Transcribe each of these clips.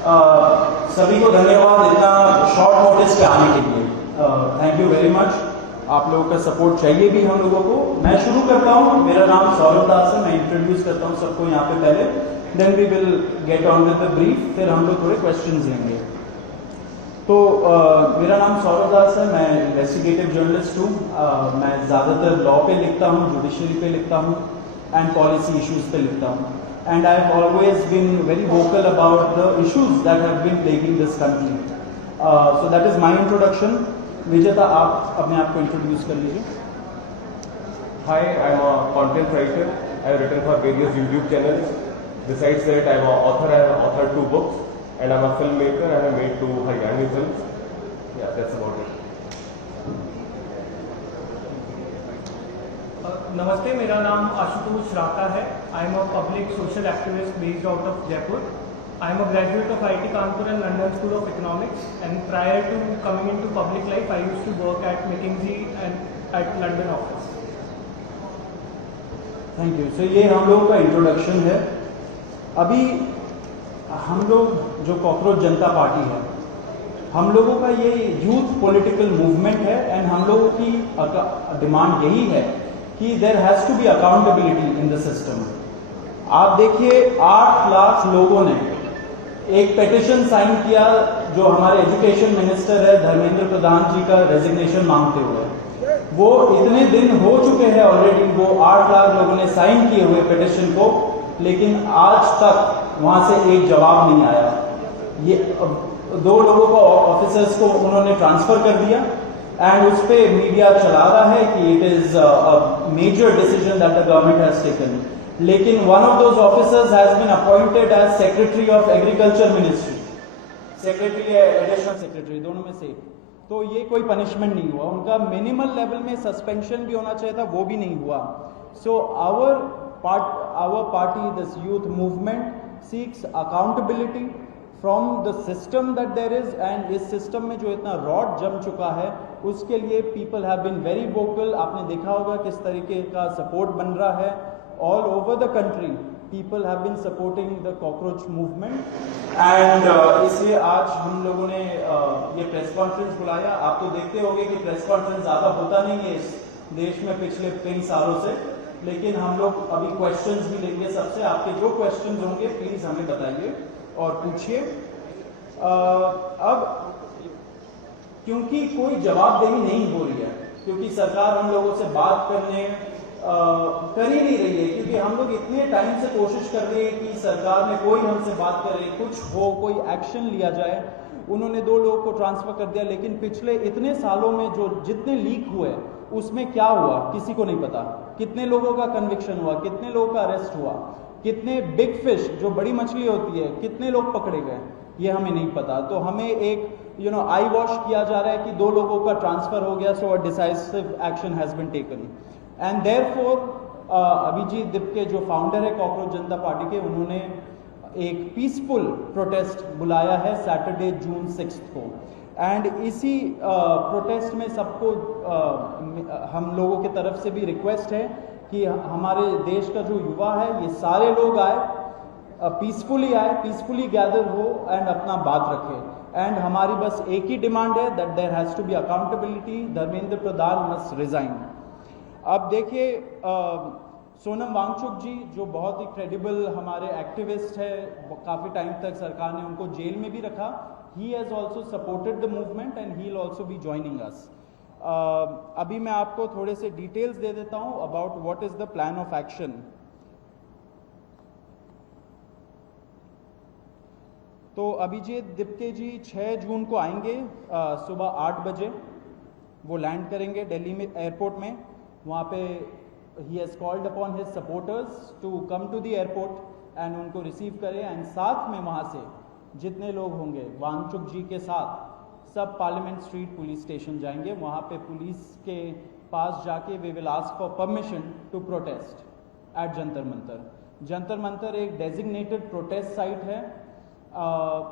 सभी को धन्यवाद इतना शॉर्ट नोटिस पे आने के लिए। Thank you very much. आप लोगों का सपोर्ट चाहिए भी हम लोगों को। मैं शुरू करता हूँ। मेरा नाम सौरभ दास है। मैं इंट्रोड्यूस करता हूँ सबको यहाँ पे पहले, then we will get on with the brief, फिर हम लोग थोड़े क्वेश्चंस लेंगे। तो मेरा नाम सौरभ दास है। मैं इन्वेस्टिगेटिव जर्नलिस्ट हूँ। मैं ज़्यादातर लॉ पे लिखता हूँ, जुडिशरी पे लिखता हूँ एंड पॉलिसी इश्यूज पे लिखता हूँ। And I have always been very vocal about the issues that have been plaguing this country. So that is my introduction. विजेता, आप अपने आप को इंट्रोड्यूस कर लीजिए। Hi, I am a content writer. I have written for various YouTube channels. Besides that, I am an author. I have authored 2 books, and I am a filmmaker. I have made 2 Haryani films. Yeah, that's about it. नमस्ते, मेरा नाम आशुतोष राका है। I am a public social activist based out of Jaipur. I am a graduate of IIT Kanpur and London School of Economics, and prior to coming into public life I used to work at McKinsey and at London office. Thank you. So ये हम लोगों का introduction है। अभी हम लोग जो cockroach जनता party है, हम लोगों का ये यूथ पॉलिटिकल मूवमेंट है एंड हम लोगों की डिमांड यही है कि there has to be accountability in the system. आप देखिए 8 लाख लोगों ने एक पेटिशन साइन किया जो हमारे एजुकेशन मिनिस्टर है धर्मेंद्र प्रधान जी का रेजिग्नेशन मांगते हुए। वो इतने दिन हो चुके हैं ऑलरेडी, वो 8 लाख लोगों ने साइन किए हुए पेटिशन को, लेकिन आज तक वहां से एक जवाब नहीं आया। ये 2 लोगों को ऑफिसर्स को उन्होंने ट्रांसफर कर दिया एंड उस पर मीडिया चला रहा है कि it is a major decision that the government has taken. लेकिन one of those officers has been appointed as secretary of agriculture ministry, secretary या एडिशनल सेक्रेटरी, दोनों में से। तो ये कोई पनिशमेंट नहीं हुआ उनका। मिनिमल लेवल में सस्पेंशन भी होना चाहिए था, वो भी नहीं हुआ। So our party, this youth movement seeks accountability from the system that there is, and इस सिस्टम में जो इतना रॉड जम चुका है उसके लिए people have been very vocal. आपने देखा होगा किस तरीके का सपोर्ट बन रहा है all over the country. People have been supporting the cockroach movement and इसलिए आज हम लोगों ने ये प्रेस कॉन्फ्रेंस बुलाया। आप तो देखते होंगे कि प्रेस कॉन्फ्रेंस ज़्यादा होता नहीं है इस देश में पिछले कई सालों से, लेकिन हम लोग अभी क्वेश्चंस भी लेंगे सबसे। आपके जो क्वेश्चंस होंगे प्लीज हमें बताइए और पूछिए। अब क्योंकि कोई जवाबदेही नहीं हो रही है, क्योंकि सरकार हम लोगों से बात करने कर ही नहीं रही है, क्योंकि हम लोग इतने टाइम से कोशिश कर रहे हैं कि सरकार में कोई हमसे बात करे, कुछ हो, कोई एक्शन लिया जाए। उन्होंने 2 लोगों को ट्रांसफर कर दिया, लेकिन पिछले इतने सालों में जो जितने लीक हुए उसमें क्या हुआ किसी को नहीं पता। कितने लोगों का कन्विक्शन हुआ, कितने लोगों का अरेस्ट हुआ, कितने बिग फिश जो बड़ी मछली होती है कितने लोग पकड़े गए, ये हमें नहीं पता। तो हमें एक आई वॉश किया जा रहा है कि 2 लोगों का ट्रांसफर हो गया, so a decisive action has been taken. And therefore Abhijeet Dipke जो फाउंडर है कॉकरोच जनता पार्टी के, उन्होंने एक पीसफुल प्रोटेस्ट बुलाया है सैटरडे जून 6 को। एंड इसी प्रोटेस्ट में सबको हम लोगों की तरफ से भी रिक्वेस्ट है कि हमारे देश का जो युवा है ये सारे लोग आए, पीसफुली आए, पीसफुली गैदर हो एंड अपना बात रखें। एंड हमारी बस एक ही डिमांड है that there has to be accountability, Dharmendra Pradhan must resign. अब देखिए सोनम वांगचुक जी जो बहुत ही क्रेडिबल हमारे एक्टिविस्ट है, काफ़ी टाइम तक सरकार ने उनको जेल में भी रखा। He has also supported the movement and he will also be joining us. अभी मैं आपको थोड़े से डिटेल्स दे देता हूं about what is the plan of action. तो अभिजीत दिप्के जी 6 जून को आएंगे सुबह 8 बजे। वो लैंड करेंगे दिल्ली में एयरपोर्ट में। वहाँ पे ही has called upon his supporters to come to the airport and उनको रिसीव करें। एंड साथ में वहाँ से जितने लोग होंगे वांगचुक जी के साथ सब पार्लियामेंट स्ट्रीट पुलिस स्टेशन जाएंगे। वहाँ पे पुलिस के पास जाके we will ask for permission to protest at Jantar Mantar. Jantar Mantar एक डेजिग्नेटेड प्रोटेस्ट साइट है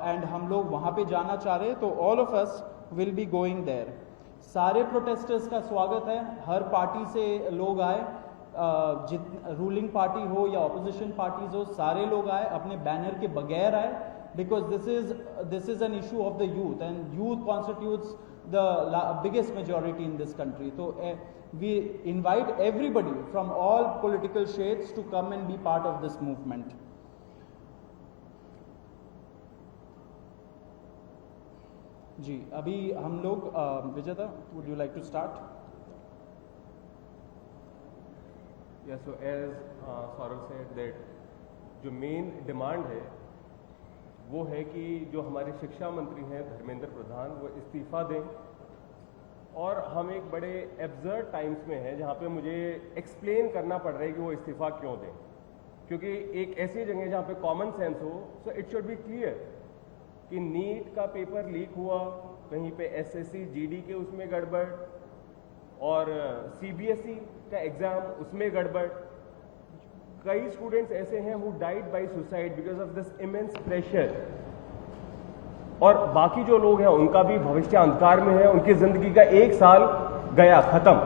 एंड हम लोग वहाँ पे जाना चाह रहे हैं, तो all of us will be going there. सारे प्रोटेस्टर्स का स्वागत है, हर पार्टी से लोग आए, रूलिंग पार्टी हो या ऑपोजिशन पार्टीज हो, सारे लोग आए, अपने बैनर के बगैर आए because this is an issue of the youth, and youth constitutes the biggest majority in this country. So we invite everybody from all political shades to come and be part of this movement. जी, अभी हम लोग विजेता, would you like to start? Yeah, so as Saurav said that जो main demand है वो है कि जो हमारे शिक्षा मंत्री हैं धर्मेंद्र प्रधान, वो इस्तीफा दें। और हम एक बड़े एब्सर्ड टाइम्स में हैं जहाँ पे मुझे एक्सप्लेन करना पड़ रहा है कि वो इस्तीफा क्यों दें, क्योंकि एक ऐसी जगह जहाँ पे कॉमन सेंस हो, so it should be clear कि नीट का पेपर लीक हुआ, कहीं पे एसएससी जीडी के उसमें गड़बड़, और सीबीएसई का एग्जाम उसमें गड़बड़। कई स्टूडेंट्स ऐसे हैं who died by suicide because of this immense pressure, और बाकी जो लोग हैं उनका भी भविष्य अंधकार में है, उनकी जिंदगी का 1 साल गया खत्म,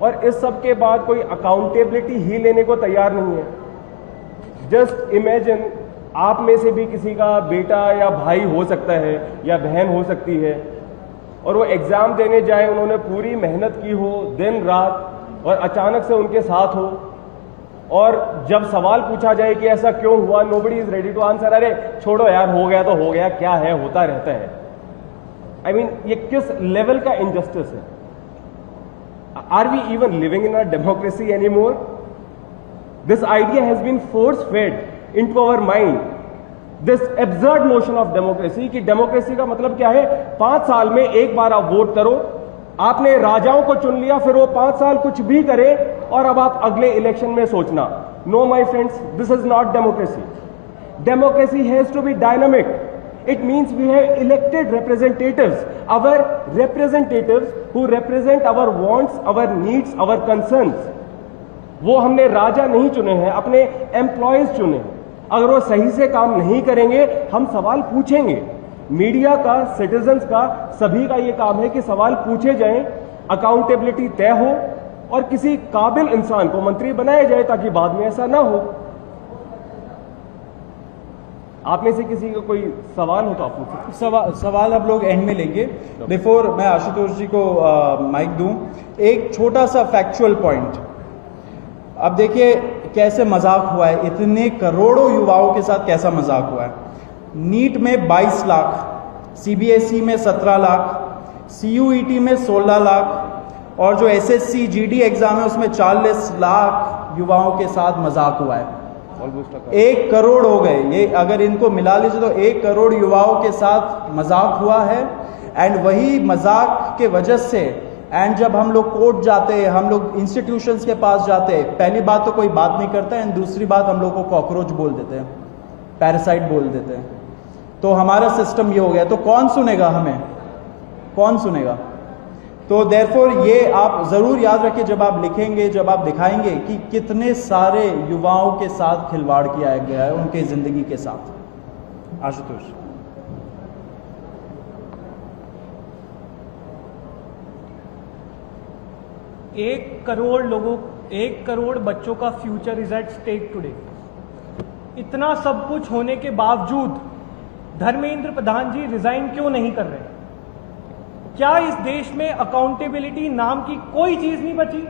और इस सब के बाद कोई अकाउंटेबिलिटी ही लेने को तैयार नहीं है। जस्ट इमेजिन, आप में से भी किसी का बेटा या भाई हो सकता है या बहन हो सकती है, और वो एग्जाम देने जाए, उन्होंने पूरी मेहनत की हो दिन रात, और अचानक से उनके साथ हो, और जब सवाल पूछा जाए कि ऐसा क्यों हुआ, nobody is ready to answer. अरे छोड़ो यार, हो गया तो हो गया, क्या है, होता रहता है। आई मीन, ये किस लेवल का इनजस्टिस है? Are we even living in a democracy any more? This idea has been force fed into our mind, this absurd notion of democracy कि डेमोक्रेसी का मतलब क्या है? 5 साल में एक बार आप वोट करो, आपने राजाओं को चुन लिया, फिर वो 5 साल कुछ भी करे, और अब आप अगले इलेक्शन में सोचना। No my friends, this is not democracy. Democracy has to be dynamic. It means we have elected representatives, our representatives who represent our wants, our needs, our concerns। वो हमने राजा नहीं चुने हैं, अपने एम्प्लॉयज चुने हैं। अगर वो सही से काम नहीं करेंगे, हम सवाल पूछेंगे। मीडिया का, सिटीजन्स का, सभी का ये काम है कि सवाल पूछे जाएं, अकाउंटेबिलिटी तय हो, और किसी काबिल इंसान को मंत्री बनाया जाए ताकि बाद में ऐसा ना हो। आप में से किसी का कोई सवाल हो तो आप पूछ सकते। सवाल आप लोग एंड में लेंगे। बिफोर मैं आशुतोष जी को माइक दूं, एक छोटा सा फैक्चुअल पॉइंट। अब देखिए कैसे मजाक हुआ है, इतने करोड़ों युवाओं के साथ कैसा मजाक हुआ है। नीट में 22 लाख, सीबीएसई में 17 लाख, सीयूईटी में 16 लाख, और जो एसएससी जीडी एग्जाम है उसमें 40 लाख युवाओं के साथ मजाक हुआ है। 1 करोड़ हो गए ये, अगर इनको मिला लीजिए तो 1 करोड़ युवाओं के साथ मजाक हुआ है। एंड वही मजाक के वजह से, एंड जब हम लोग कोर्ट जाते हैं, हम लोग इंस्टीट्यूशंस के पास जाते हैं, पहली बात तो कोई बात नहीं करता है, एंड दूसरी बात हम लोग को कॉकरोच बोल देते हैं, पैरासाइट बोल देते हैं। तो हमारा सिस्टम ये हो गया, तो कौन सुनेगा हमें, कौन सुनेगा? तो देयरफॉर ये आप जरूर याद रखिए जब आप लिखेंगे, जब आप दिखाएंगे कि कितने सारे युवाओं के साथ खिलवाड़ किया गया है, उनके जिंदगी के साथ। आशुतोष। 1 करोड़ बच्चों का future is at stake today. इतना सब कुछ होने के बावजूद धर्मेंद्र प्रधान जी रिजाइन क्यों नहीं कर रहे? क्या इस देश में अकाउंटेबिलिटी नाम की कोई चीज नहीं बची?